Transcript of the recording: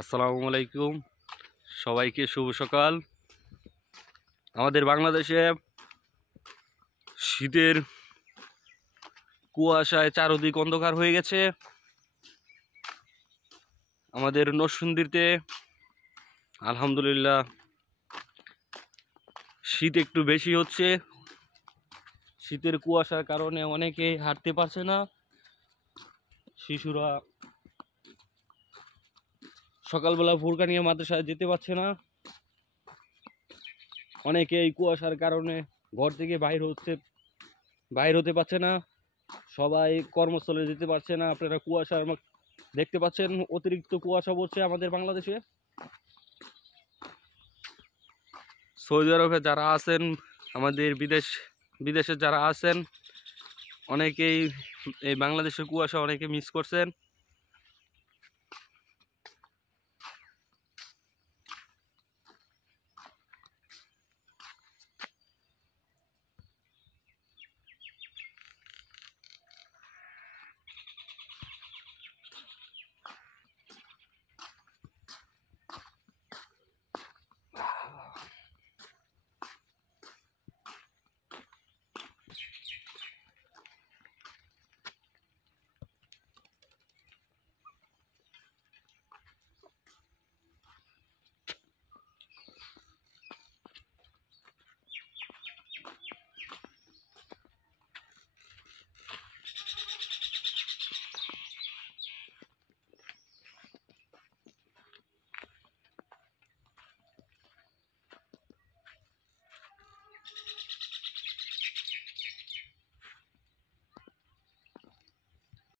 আসসালামু আলাইকুম, সবাইকে শুভ সকাল। আমাদের বাংলাদেশে শীতের কুয়াশায় চারদিক অন্ধকার হয়ে গেছে। আমাদের নরসিংদীতে আলহামদুলিল্লাহ শীত একটু বেশি হচ্ছে। শীতের কুয়াশার কারণে অনেকেই হাঁটতে পারছে না। শিশুরা সকালবেলা ভোরকা নিয়ে মাদ্রাসায় যেতে পারছে না। অনেকে এই কুয়াশার কারণে ঘর থেকে বাইর হতে পারছে না। সবাই কর্মস্থলে যেতে পারছে না। আপনারা কুয়াশা দেখতে পাচ্ছেন, অতিরিক্ত কুয়াশা পড়ছে আমাদের বাংলাদেশে। সৌদি আরবে যারা আছেন, আমাদের বিদেশে যারা আছেন, অনেকেই এই বাংলাদেশের কুয়াশা অনেকে মিস করছেন।